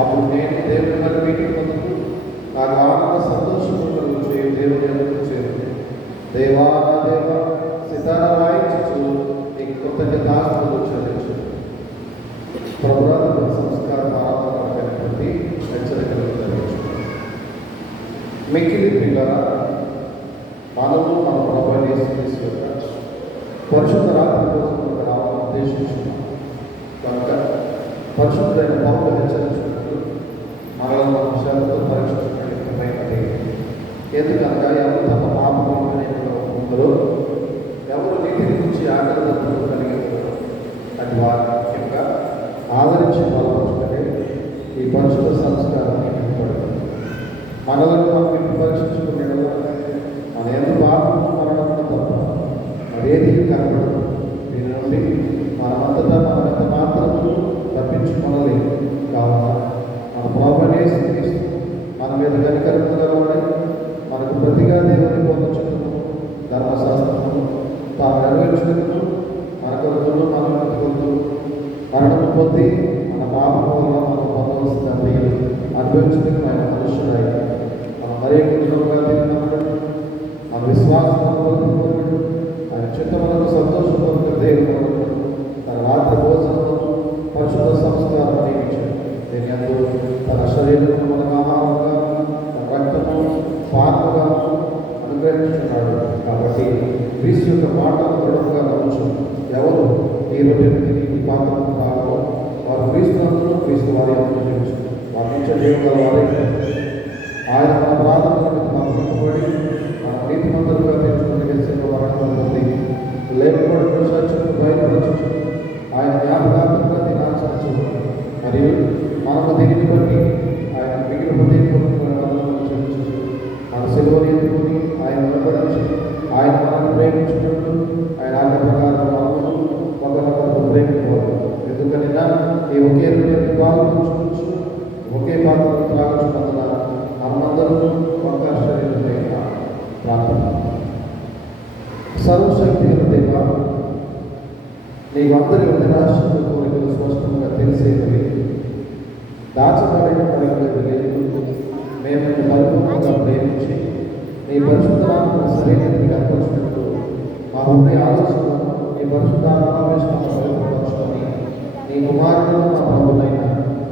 అప్పుడు నేను దేవుని మరి మీకు పొందుతూ నాకు ఆనంద సంతోషములు చేయ దేవుని ఎందుకు చేరు దేవా నా దేవ సితార వాయించు నీకు కృతజ్ఞతాస్తులు చెల్లించు. ప్రభుత్వ సంస్కారం ఆరాధనటువంటి హెచ్చరికలు జరిగించు. మిక్కిలి పిల్లల మనము మన ప్రభు యేసుక్రీస్తు యొక్క పరిశుద్ధ రాత్రి కోసం రావాలని ఉద్దేశించున్నాం కనుక పరిశుద్ధమైన పౌరులు హెచ్చరించుకుంటూ మనలో విషయాలతో పరీక్షించబడినది. ఎందుకనగా ఎవరు తమ పాపంలో ఉందరో, ఎవరు నీతిని గురించి ఆగ్రహంతో కలిగి ఉన్నారో అది వారి ముఖ్యంగా ఆదరించి బలపరుచుకునే ఈ పరిశుద్ధ సంస్కారాన్ని నింపబడుతుంది. మనలను మనం పరీక్షించుకునే మన ఎందుకు పాపం మరణం తప్ప మరేది కనబడదు. దీని నుండి మనమంతటా మన ఎంత మాత్రము తప్పించుకోలేదు. కావున మన ప్రభువునే స్తుతిస్తూ మన మీద కనికరించగలమని మనకు ప్రతిగా దేవుని పొందుచుటకు ధర్మశాస్త్రము తాను నెరవేర్చుటకు మన కొరకు మనం వెతుకుతూ మరణము పొంది మన పాపం వల్ల మనం పొందవలసిన అనుభవించుటకు ఆయన మనుష్యుడై మనం మరే కుటుంబంగా తిరిగినప్పుడు మన విశ్వాసం ఆయన చిత్తములకు సంతోషపడుతున్న దేవుడు తన రాత్రి భోజనము పరిశుద్ధ సంస్కారం నియమించాడు. దీని అందరూ తన శరీరము మనకు ఆహారంగా తన రక్తము పానముగా అనుగ్రహించున్నాడు. కాబట్టి క్రీస్తు యొక్క మాటను దృఢంగా నమ్ముచు ఎవరు ఈ రొట్టెని ఈ పాత్రను తాగో వారు క్రీస్తునందును క్రీస్తు వారి అందరూ జీవించు వారి నుంచి దేవుడు వారే ఆయన మన ప్రార్థనలకు పంపబడి మన నీతిమంతులుగా తెచ్చుకుని గెలిచిన వాటి లేకపోవడం సత్యము బయలుపరచు ఆయన జ్ఞాపకాత్మకంగా దినాచరించు. మరియు మనము దీనిని బట్టి ఆయన మిగిలిన హృదయపూర్వకంగా మన సెలవుని ఎదుర్కొని ఆయన వెంబడించి ఆయన మనల్ని ప్రేమించినప్పుడు ఆయన ఆజ్ఞ ప్రకారం మనము ఒకరినొకరు ప్రేమించుకోవాలి. ఎందుకని ఈ ఒకే హృదయాన్ని పాల్గొంచుకోవచ్చు, ఒకే పాత్రను త్రాగించుకున్న మనమందరూ ఒక శరీరమైన ప్రార్థన. సర్వశక్తి గల దేవా, నీకు అందరి నిరాశలు కోరికలు స్పష్టంగా తెలిసేవి దాచబడిన పరిగణలు మేము పరిపూర్ణంగా ప్రేమించి నీ పరిశుద్ధాత్మను శరీరానికి కనపరిచినట్టు మా హృదయ ఆలోచనలను నీ పరిశుద్ధాత్మవేశంగా బయలుపరుచుకొని నీ కుమారుడు మా ప్రభువైన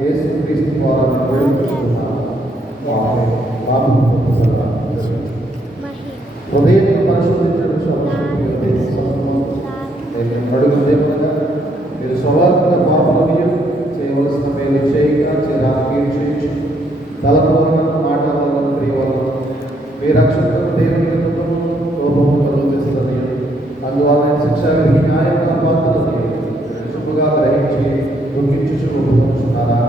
యేసుక్రీస్తు ద్వారా వేడుకుంటున్నాను. హృదయాన్ని పరిశోధించడం అడుగుదేమనగా మీరు స్వభావంగా పాపలను చేయవలసిన మేలు చేయగా చేయడానికి చేయించు తలపలను మాటలను క్రియవలను మీ రక్షకులను దేవుని కోపము కలుగజేస్తుంది. అందువల్ల శిక్షా విధి న్యాయంగా పాత్రలని శుభ్రంగా గ్రహించి దుఃఖించుకుంటున్నారా?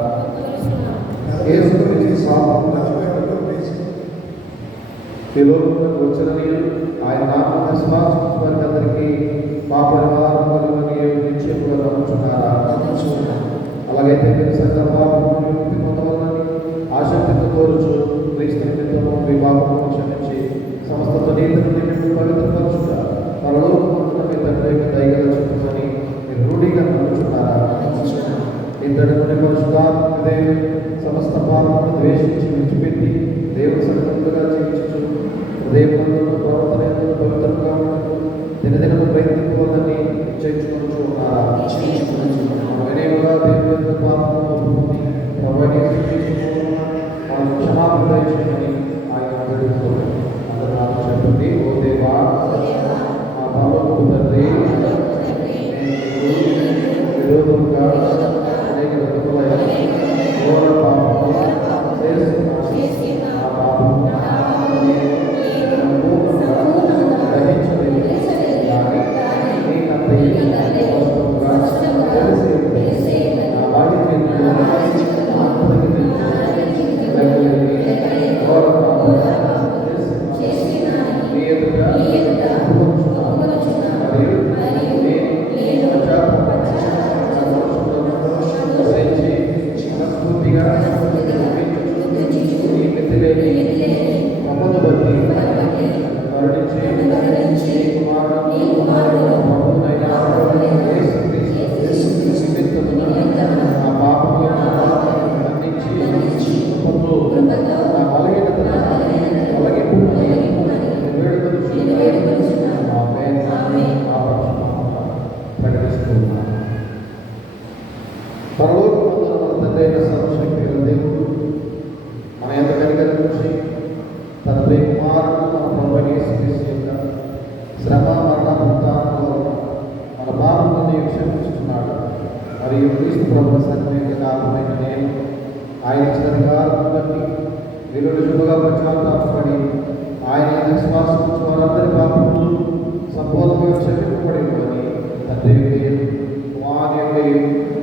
ఈ లోకంలోకి వచ్చిన మీరు ఆయన నామం విశ్వాసం వారికి అందరికీ పాప నివారణ కలుగుని నిశ్చయముగా నమ్ముచున్నారా? అలాగైతే మీరు సకల పాపమును విముక్తి పొందవాలని ఆసక్తితో కోరుచు క్రీస్తు నిమిత్తము మీ పాపమును క్షమించి సమస్త నీతి నుండి మిమ్మల్ని పవిత్రపరచుట పరలోకమందున మీ తండ్రి దయగల చూపుమని మీరు రూఢిగా నమ్ముచున్నారా? ఇంతటి నుండి పరిశుద్ధాత్మ సమస్త పాపమును ద్వేషించి విడిచిపెట్టి దేవుని సన్నిధిగా జీవించు హృదయమందు ప్రవర్తన పవిత్రంగా ఉండదు దినదినము ప్రయత్నించుకోవాలని నిశ్చయించుకుంటూ ఉన్నారా? వినయంగా దేవుని యొక్క పాపము ఒప్పుకొని ప్రభువుని స్తుతించుకుంటున్నాం. మనకు క్షమాపణ దయచేయమని ఆయన వేడుకోవాలి. అందరూ నాకు చెప్పండి. ఓ దేవా మా పరలోకపు తండ్రి, విరోధంగా అనేక రకములైన ఘోర పాపము చేసి ఆ పాపము సంపూర్ణంగా గ్రహించలేదు. కానీ నీకంతయు స్పష్టముగా తెలిసి నా వాడికి ఘోర పాపము చేసి నీ ఎదుట మరియు నేను మనస్ఫూర్తిగా ఈ మితిలేని మమ్మను బట్టి కరుణించి కుమారుడు ప్రభువైన యేసు నిమిత్తమున నా పాపములను మన్నించి కృపతో నా బలహీనతను తొలగింపుమని వేడుకొనుచున్నాను. ఆమేన్. ప్రకటిస్తున్నాను. పరలోకమందున మన తండ్రి అయిన సర్వశక్తి గల దేవుడు మన యందు కనికరించి తన ప్రియ కుమారుడు మన ప్రభువైన యేసుక్రీస్తు యొక్క శ్రమ మరణ పునరుత్థానములలో మన పాపములను క్షమించుచున్నాడు. మరియు క్రీస్తు ప్రభువు సన్నిధికి కారణమైన నేను ఆయన ఇచ్చిన అధికారమును బట్టి నిరుడుగా పశ్చాత్తాపపడి ఆయన విశ్వాసం వారందరి పాపములు సంపూర్ణంగా క్షమింపబడి ఉందని తండ్రి కుమారుని యొక్క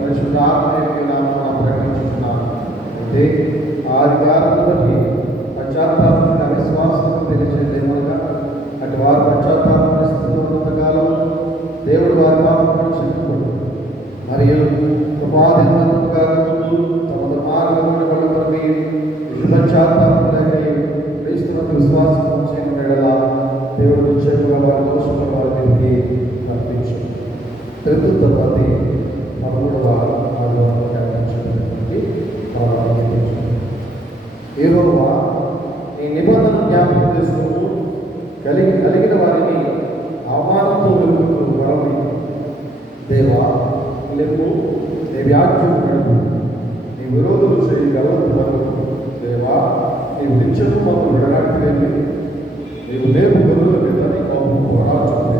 పరిశుద్ధాత్మ యొక్క నామమున ప్రకటించుచున్నాను. అయితే ఆ అధికారమును బట్టి పశ్చాత్తాపం అవిశ్వాసం తెలియజేయలేమనగా అటు వారు పశ్చాత్తాపం స్థితిలో ఉన్నంతకాలం దేవుడు వారి పాపములను క్షమించబడు. మరియు కృపాదిగా తమ మార్గములను కొనకొని పశ్చాత్తాపం క్రీస్తునందు విశ్వాసం చేయడం ఎడల దేవుడు నిశ్చయముగా వారి దోషముల వారి మీదకి నడిపించు. తెలుగు తర్వాత 13వ ఆదివారం ధ్యానించడానికి యెహోవా నీ నిబంధన జ్ఞాపకం చేసుకుంటూ కలిగిన వారిని అవమానంతో వెలుగుతూ వరమి. దేవా లెప్పు నీ వ్యాఖ్యం నడుపు, నీ విరోధులు చేయి గలవద్దు. దేవా నీవు నిత్యము మాకు విడనాటి వెళ్ళి నీవు నేర్పు గరుల మీద నీ కోపం పోరాడుతుంది.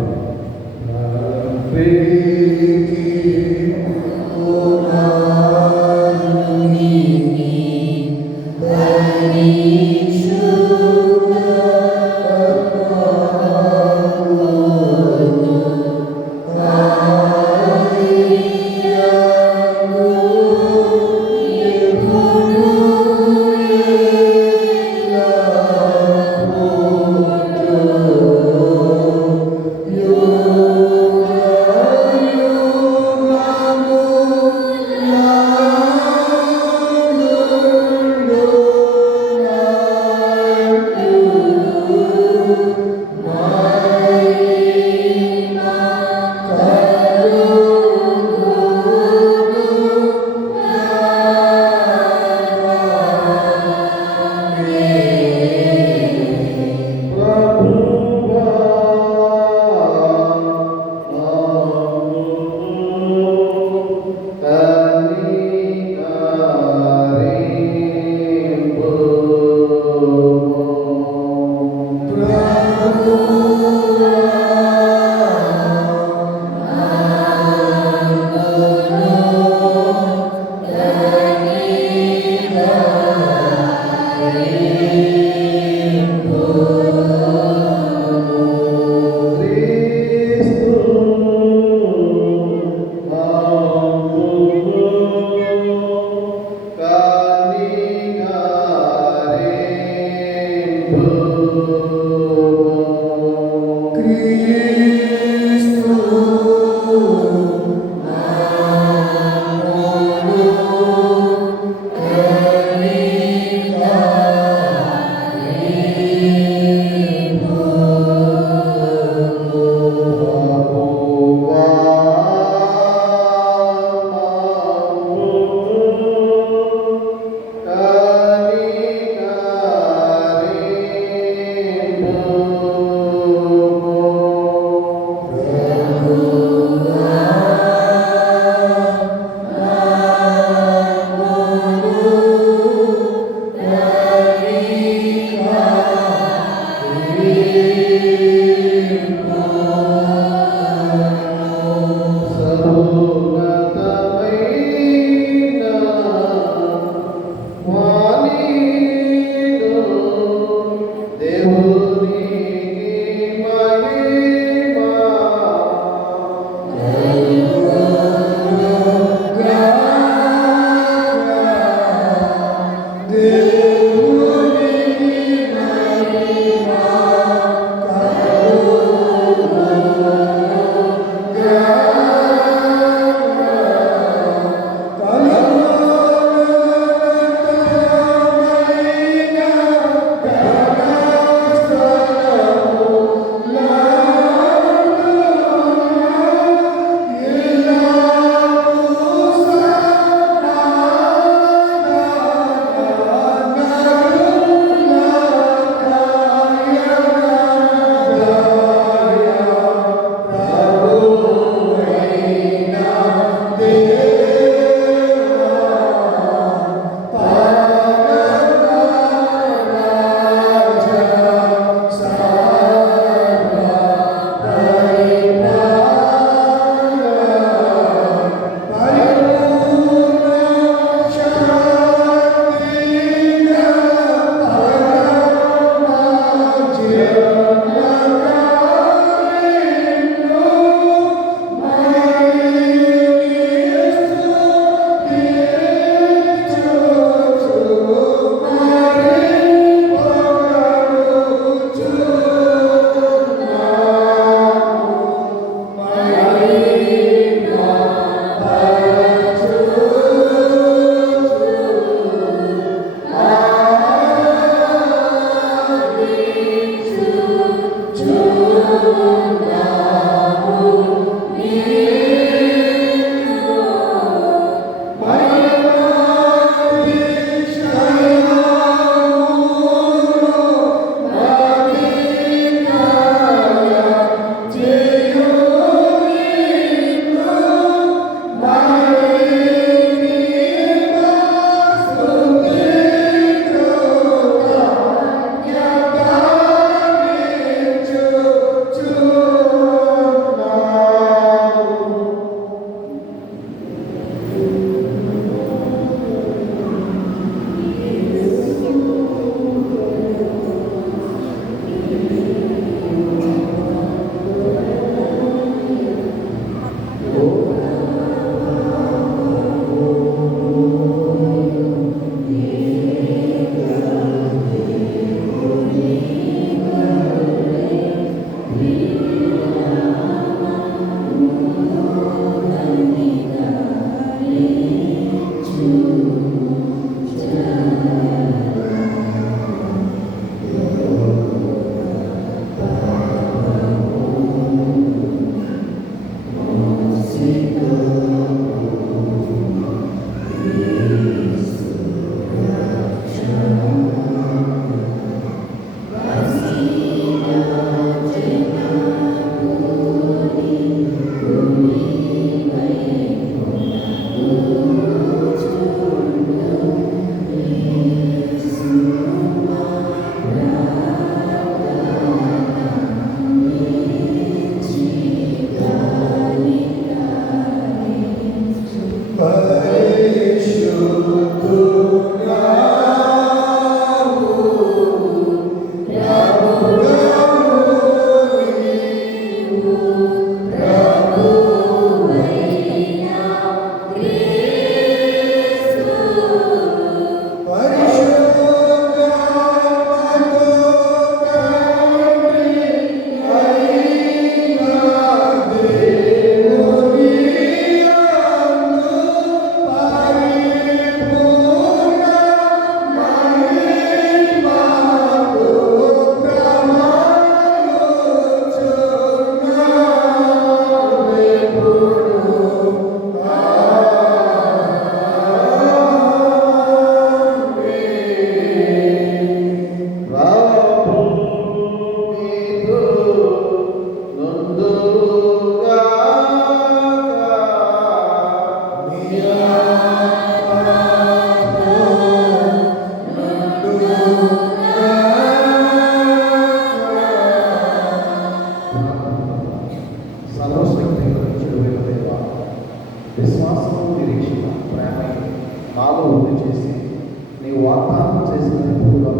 వాగ్దానం చేసిన విధముగా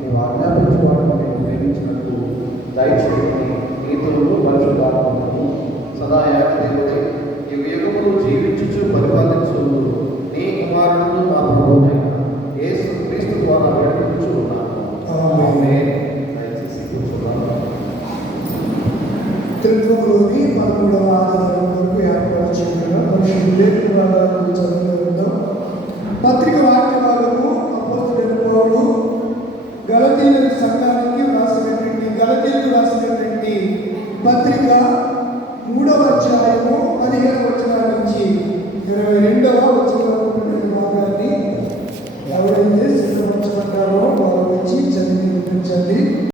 నీవు ఆజ్ఞాపించు వాటిని నేను ప్రేమించినట్టు దయచేసి నీతో పరిశుద్ధాత్మను సదా ఏకదేవుడై ఈ యుగములు జీవించుచు పరిపాలించు నీ కుమారుడు నా ప్రభువైన యేసు క్రీస్తు ద్వారా వేడుకుంటూ ఉన్నాను. ఆమేన్. దయచేసి కూర్చున్నాను. త్రిత్వములోని 13వ ఆదివారం వరకు ఏర్పరచబడిన పరిశుద్ధ లేఖనాలను చదువుకుందాం. పత్రిక వాక్య భాగము అపోస్తలుడైన పౌలు గలతీయుల సంఘానికి రాసినటువంటి పత్రిక 3వ అధ్యాయము 15వ వచనం నుంచి 22వ వచనం వరకు భాగాన్ని ఎవరైతే సిద్ధపరచబడ్డారో వారు వచ్చి చదివి వినిపించండి.